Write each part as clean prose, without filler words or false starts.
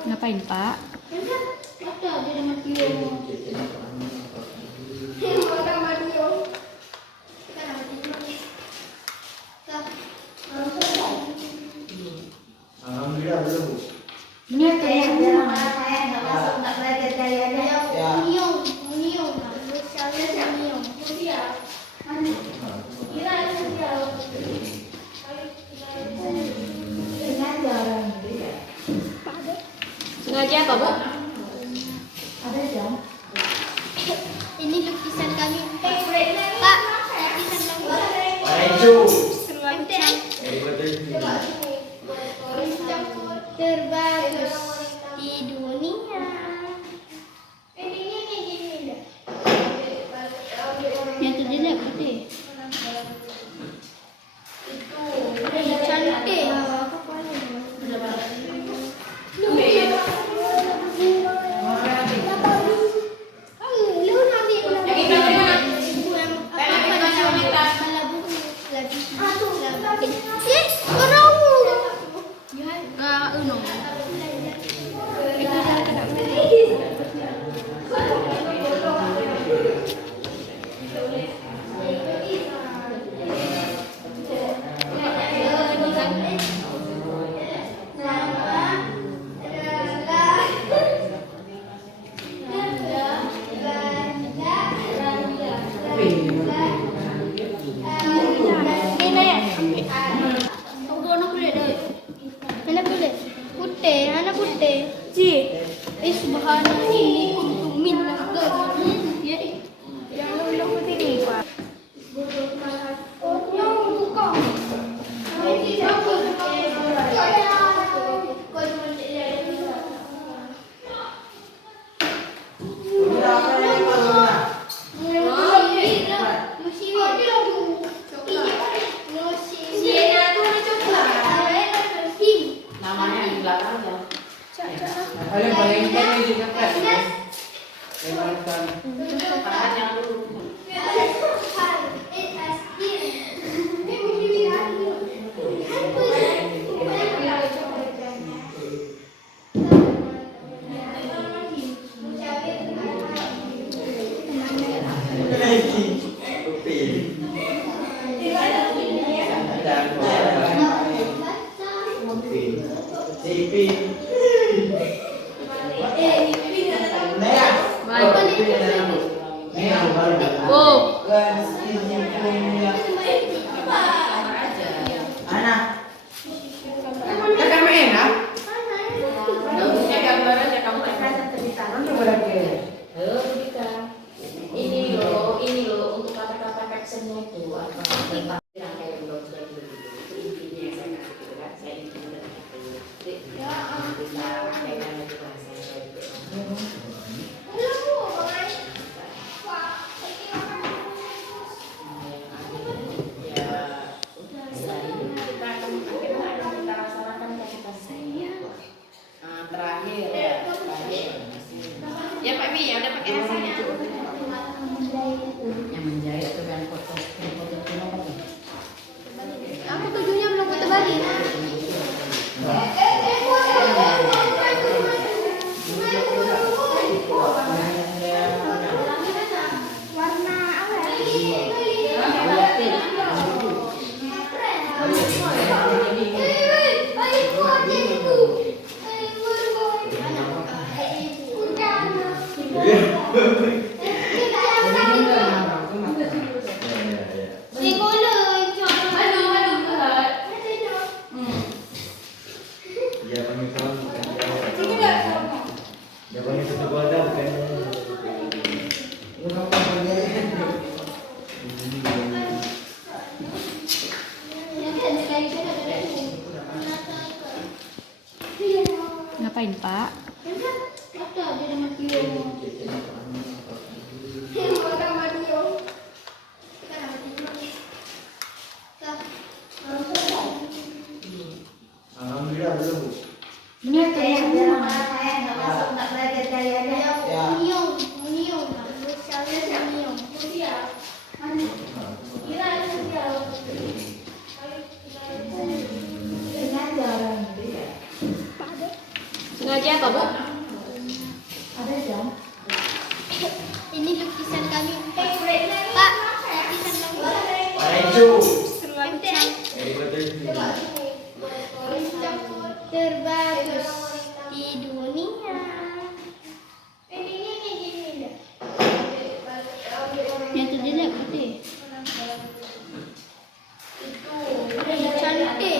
Ngapain, Pak? Alhamdulillah belum, Bu. Benar tuh semua. Sengaja apa, Bu? Ada jam. Ini lukisan kami. Pak, lukisan kami. Ayo. Terbagus di dunia. Yang itu dia putih. Cantik. Anak putih. Subhanallah ini untuk minta ya. Yang lembut ini, Pak. Ini loh untuk kata-kata captionnya itu apa? Ngapain, Pak? Alhamdulillah belum. Ini tadi semua. Sengaja apa, Bu? Ini lukisan kami. Pak, lukisan kami. Terbagus di dunia. Yang terjelek putih. Cantik.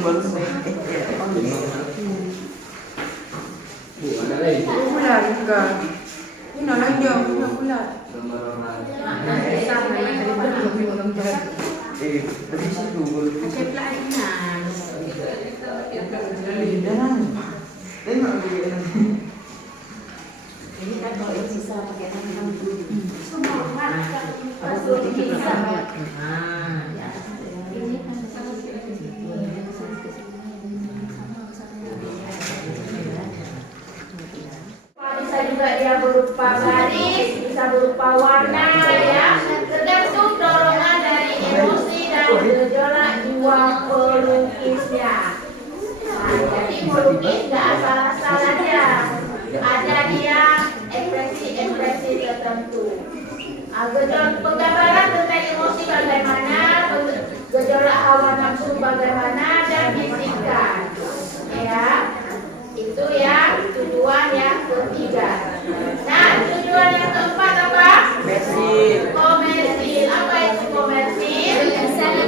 Ular juga. Ini lagi punya ular. Bisa juga dia berupa garis, bisa berupa warna ya. Tergantung dorongan dari emosi dan gejolak jiwa pelukisnya. Nah, jadi melukis nggak asal-asal aja. Ada dia ekspresi-ekspresi tertentu. Penggambaran tentang emosi bagaimana, gejolak hawa nafsu bagaimana, dan bisikan. Ya. Itu ya tujuan yang ketiga. Nah, tujuan yang keempat apa? Komersil. Apa itu komersil?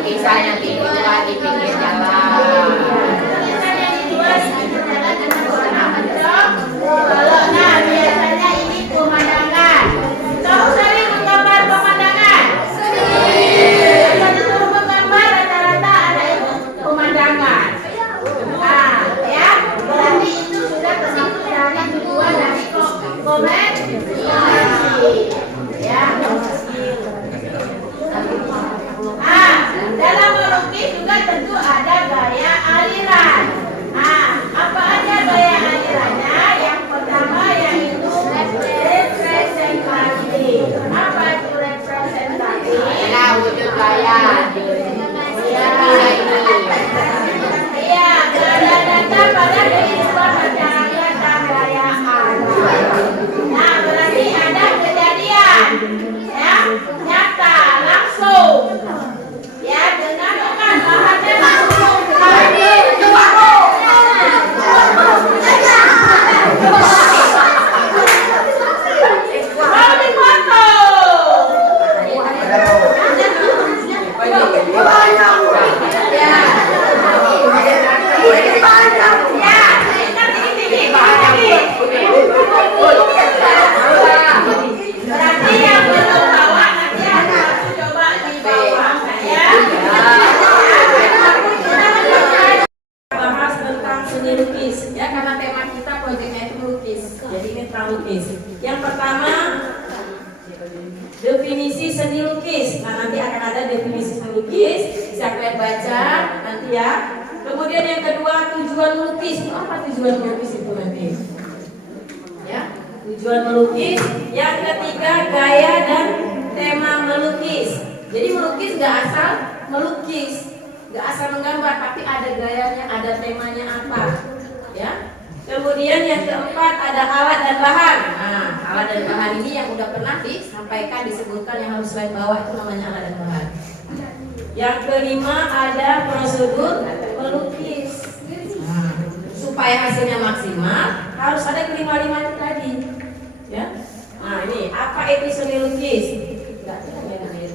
Tulisan yang dijual di pinggir jalan. Tulisan yang dijual di pinggir jalan dengan warna hijau. Kalau nah biasanya ini pemandangan. Kamu sering menggambar pemandangan? Sering. Kalau disuruh menggambar rata-rata ada itu pemandangan. Nah, ya berarti itu sudah termasuk dari tujuan dari komersil. Ya. Dalam melukis juga tentu ada gaya aliran. Apa aja gaya alirannya? Yang pertama yaitu representasi. Apa itu representasi? Wujud gaya. Iya, berada pada kehidupan masyarakat dan gaya alam. Nah, berarti ada kejadian, ya, nyata, langsung. Ya, dengan bahannya langsung. Mau difoto. Berarti yang belum bawa nanti harus coba dibawa ya. Bahas tentang seni lukis ya, karena tema kita proyeknya itu melukis, jadi ini tentang lukis. Yang pertama definisi seni lukis. Nah, nanti akan ada definisi seni lukis, bisa kalian baca nanti ya. Kemudian yang kedua tujuan melukis. Apa tujuan melukis itu nanti? Ya, tujuan melukis. Yang ketiga gaya dan tema melukis. Jadi melukis nggak asal melukis, nggak asal menggambar, tapi ada gayanya, ada temanya apa, ya. Kemudian yang keempat ada alat dan bahan. Nah, alat dan bahan ini yang udah pernah disampaikan, disebutkan yang harus kalian bawa itu namanya alat dan bahan. Yang kelima ada prosedur melukis. Nah, supaya hasilnya maksimal harus ada kelima-lima itu tadi, ya. Nah, ini apa itu seni lukis? Enggak ada yang namanya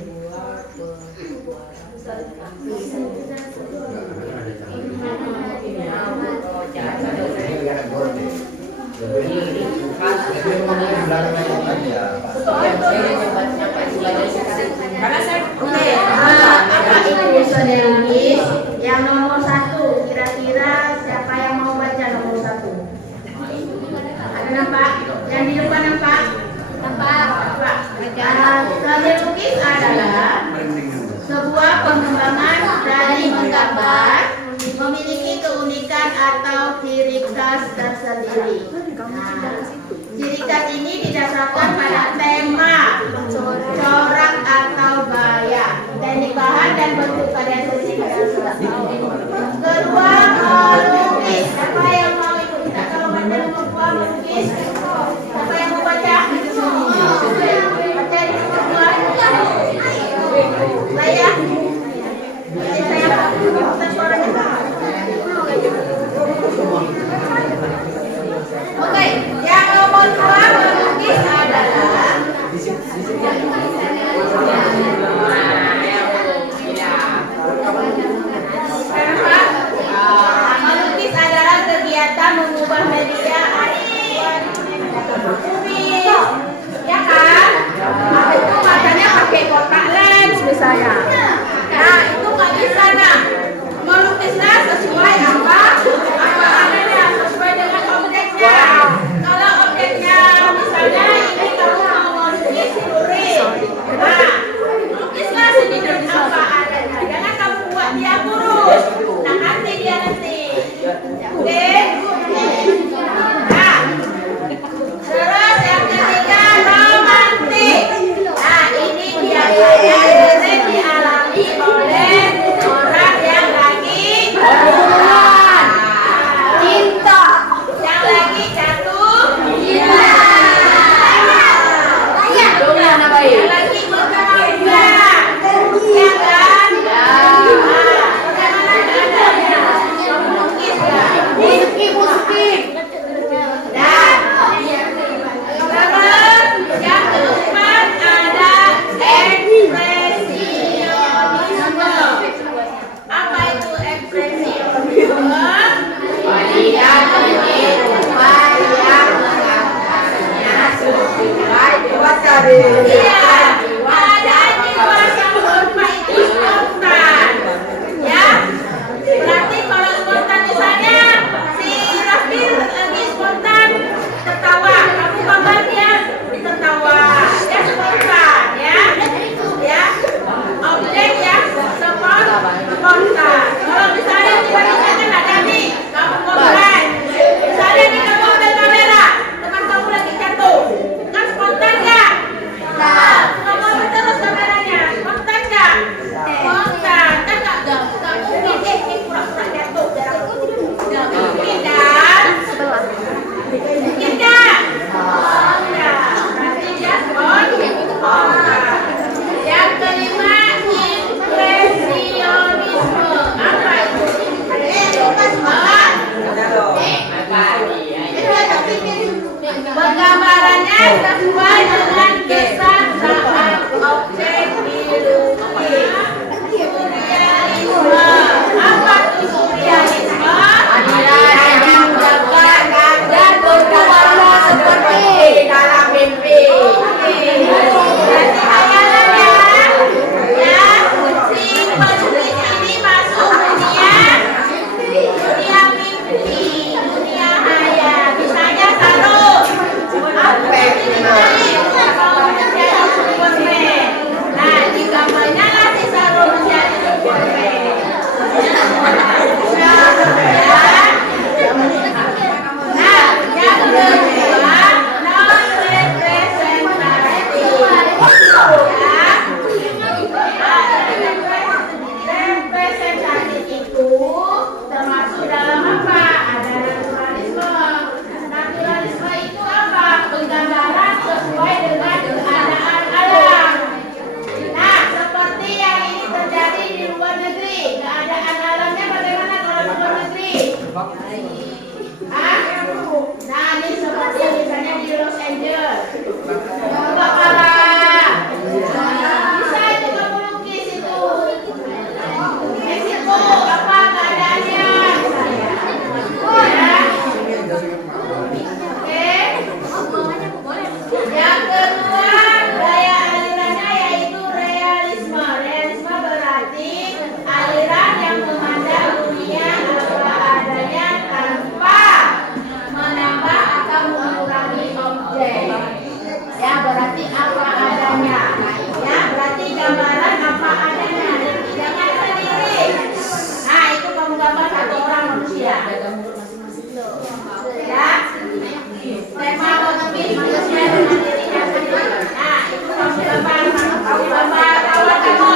karena saya Apa itu seni lukis? Yang nomor satu, kira-kira siapa yang mau baca nomor satu? Ada nampak? Yang di depan nampak? Nampak. Seni lukis adalah sebuah pengembangan dari menggambar memiliki keunikan atau ciri khas tersendiri. Nah, ciri khas ini didasarkan pada tema, corak atau gaya, teknik bahan dan bentuk karya seni. Kedua, melukis. Siapa yang mau ikut kita kalau baca nomor 2 melukis? Siapa yang mau baca? Baca di nomor 2. Saya. Oke, yang nomor 2 melukis adalah sesuai dengan kesan saat objek dilukis. Surrealisme. Apa itu surrealisme? Aliran yang bergerak dan berwarna seperti dalam mimpi. Berarti hayalannya, ya, si pelukis ini masuk dunia mimpi, dunia hayal. Misalnya taruh apa menjadi Superman. Nah, di gambarnya lah si Saruh menjadi Superman. Nah, yang kedua, non representatif. Representatif itu termasuk dalam apa? Ada naturalisme. Naturalisme itu apa? Penggambaran sesuai dengan keadaan alam. Nah, seperti yang ini terjadi di luar negeri. Keadaan alamnya bagaimana kalau di luar negeri? Hah? Nah, ini seperti misalnya di Los Angeles. Kebakaran. Bisa itu kamu lukis itu. Meksiko, apa keadaannya? Ya. Oke. Yang kedua, gaya alirannya yaitu realisme. Realisme berarti aliran yang memandang dunia apa adanya tanpa menambah atau mengurangi objek. Ya, berarti apa adanya. Ya, berarti gambaran apa adanya. Jangan sendiri. Nah, itu kamu gambar satu orang manusia. Ya. Tema motif manusia dengan dirinya sendiri. Nah, itu kamu gambar kawan kamu.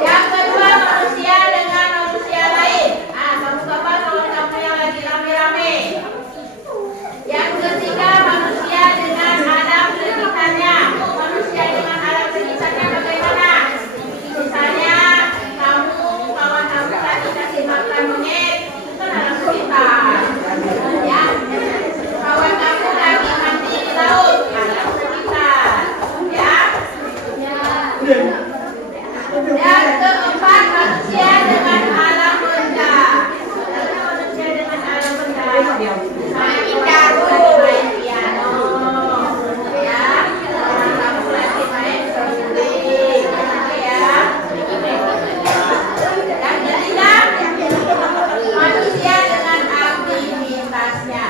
Yang kedua, manusia dengan manusia lain. Nah, kamu gambar kawan kamu yang lagi rame-rame. Yang ketiga, manusia dengan alam sekitarnya. Manusia dengan alam sekitarnya bagaimana? Misalnya, kamu kawan kamu tadi kasih makan monyet, itu kan alam sekitar. Ya, kawan kamu lagi mandi di laut, alam sekitar. Ya. Yang keempat, manusia dengan alam benda. Manusia dengan alam benda. Misalnya main piano. Ya. Kamu lagi main musik. Ya. Yang ketiga, manusia dengan aktivitasnya.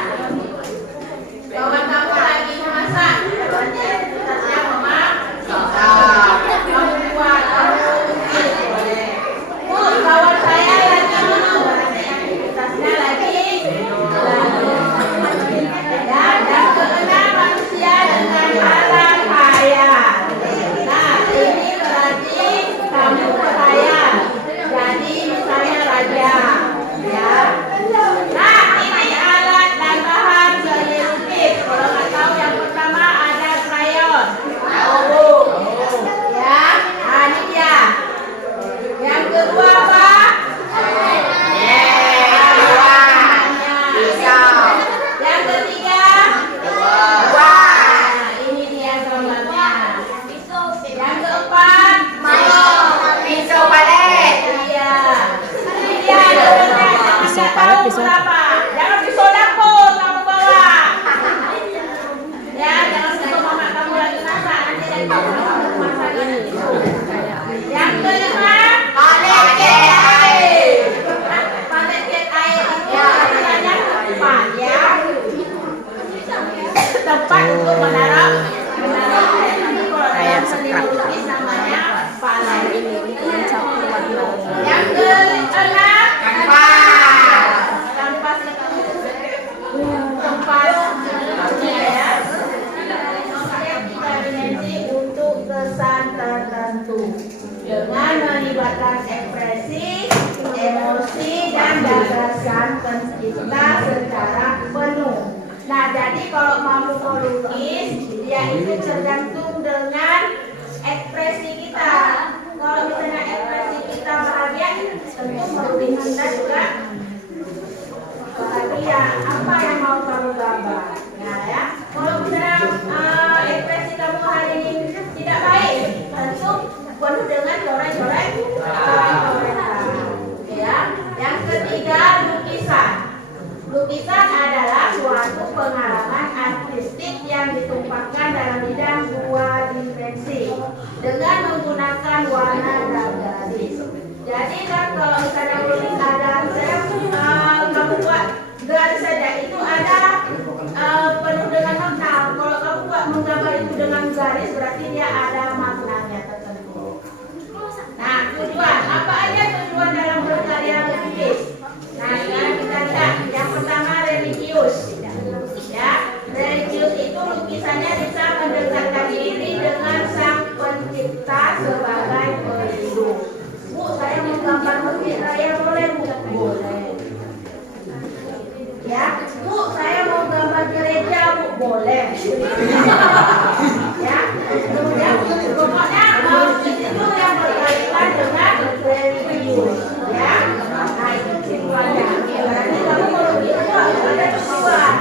Kawan kamu lagi memasak, berarti aktivitasnya memasak. Kamu buat, kamu lukis, boleh. Kawan saya lagi minum, berarti aktivitasnya lagi ya. Dan keenam, manusia dengan alam hayal. Nah, ini berarti kamu berhayal. Jadi misalnya raja, ya. Nah, ini alat dan bahan seni lukis. Kalau nggak tahu, yang pertama ada krayon. Ya, nah ini dia. Yang kedua apa? Yang ketiga? Nah, ini dia gambarnya. Yang keempat? Pisau palet. Iya. Ini dia gambarnya. Pisau palet, pisau. Jangan pisau dapur kamu bawa. Ya, jangan pisau mama kamu lagi masak. Nanti dari kamu masak ini. Yang kelima, palet cat air. Palet cat air itu artinya tempat, ya. Tempat untuk menaruh air. Nanti kalau dalam seni lukis namanya palet. Yang keenam, kanvas itu tempat ya. Tiga dimensi untuk kesan tertentu dengan melibatkan ekspresi, emosi, dan gagasan pencipta secara penuh. Nah, jadi kalau mampu melukis, dia itu tergantung dengan ekspresi kita. Kalau misalnya ekspresi kita bahagia, tentu melukis kita juga bahagia. Apa yang mau kamu gambar? Nah, ya. Kalau misalnya coret-coret. Ya. Yang ketiga, lukisan. Lukisan adalah suatu pengalaman artistik yang ditumpahkan dalam bidang dua dimensi dengan menggunakan warna dan garis. Jadi kan kalau misalnya melukis ada kamu buat garis saja itu ada penuh dengan makna. Kalau kamu buat menggambar itu dengan garis berarti dia ada maknanya tertentu. Nah, tujuan apa aja tujuan dalam berkarya melukis? Nah, sekarang kita lihat yang pertama religius. Ya, religius itu lukisannya bisa mendekatkan diri dengan sang pencipta sebagai pelindung. Bu, saya mau gambar masjid raya boleh bu? Boleh. Ya, bu, saya mau gambar gereja bu? Boleh. Ya, kemudian pokoknya melukis itu yang berkaitan dengan religius. Ya, nah itu tujuannya. Berarti kamu melukis itu harus ada tujuan.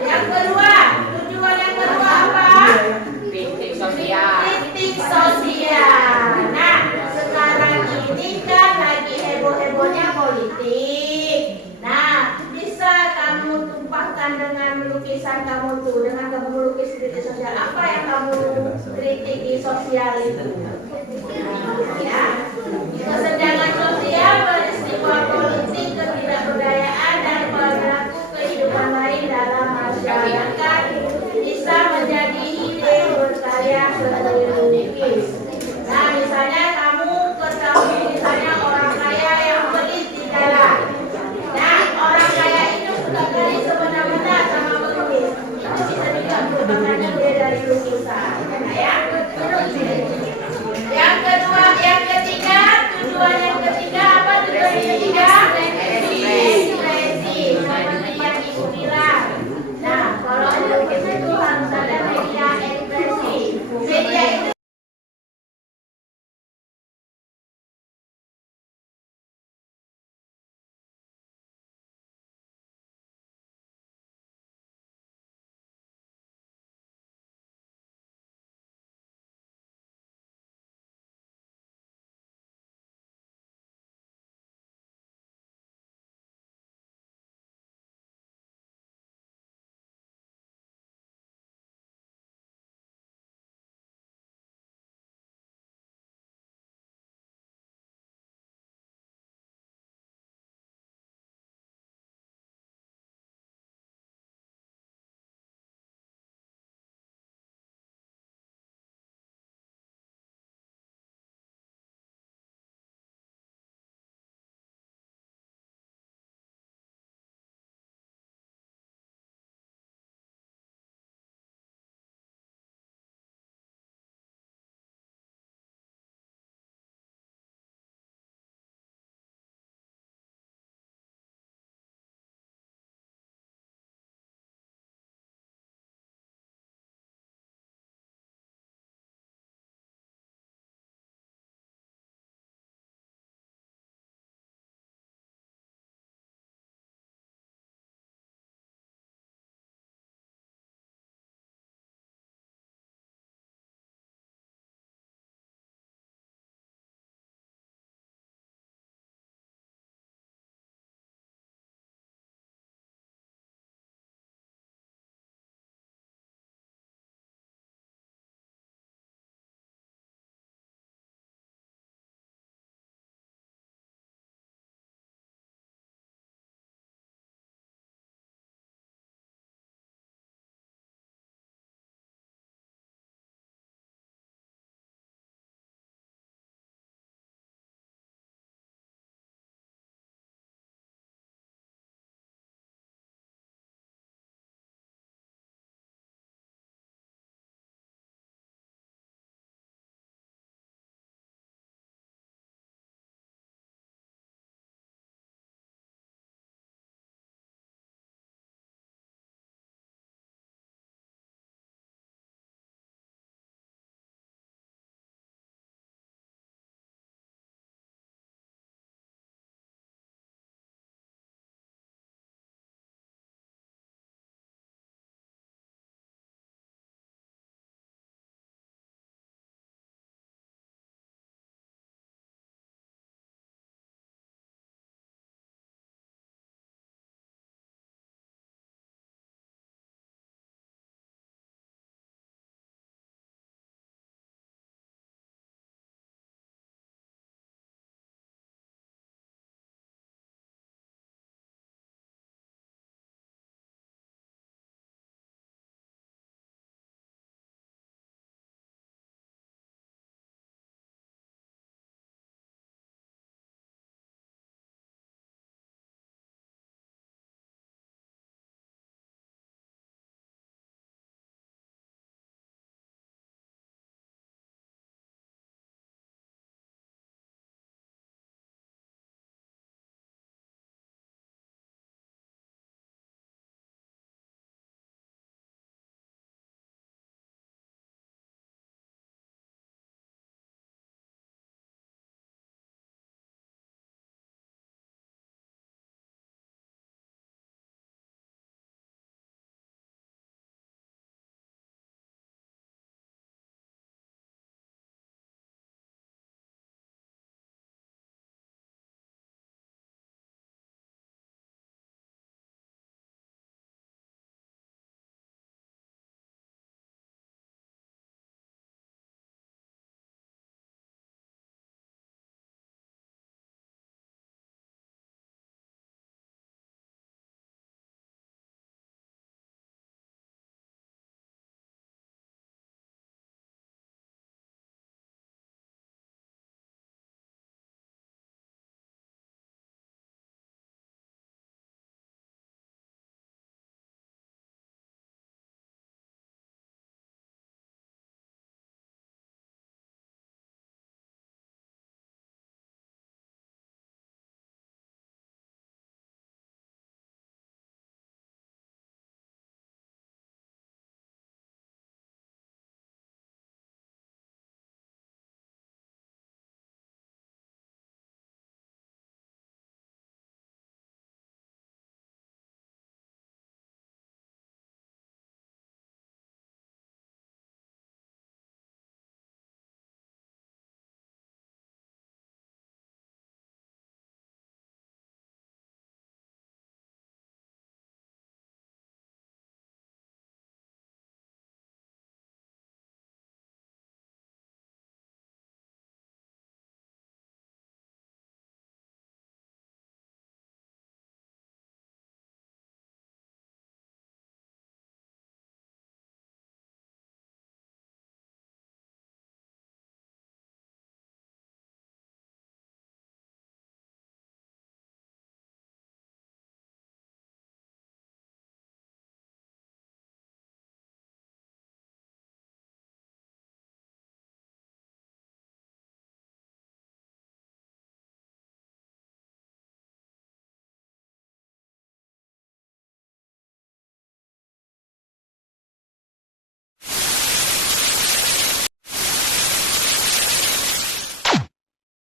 Yang kedua, tujuan yang kedua apa? Kritik sosial. Kritik sosial. Nah, sekarang ini kan lagi heboh-hebohnya politik. Nah, bisa kamu tumpahkan dengan lukisan kamu tuh, dengan kamu melukis kritik sosial. Apa yang kamu kritik di sosial itu?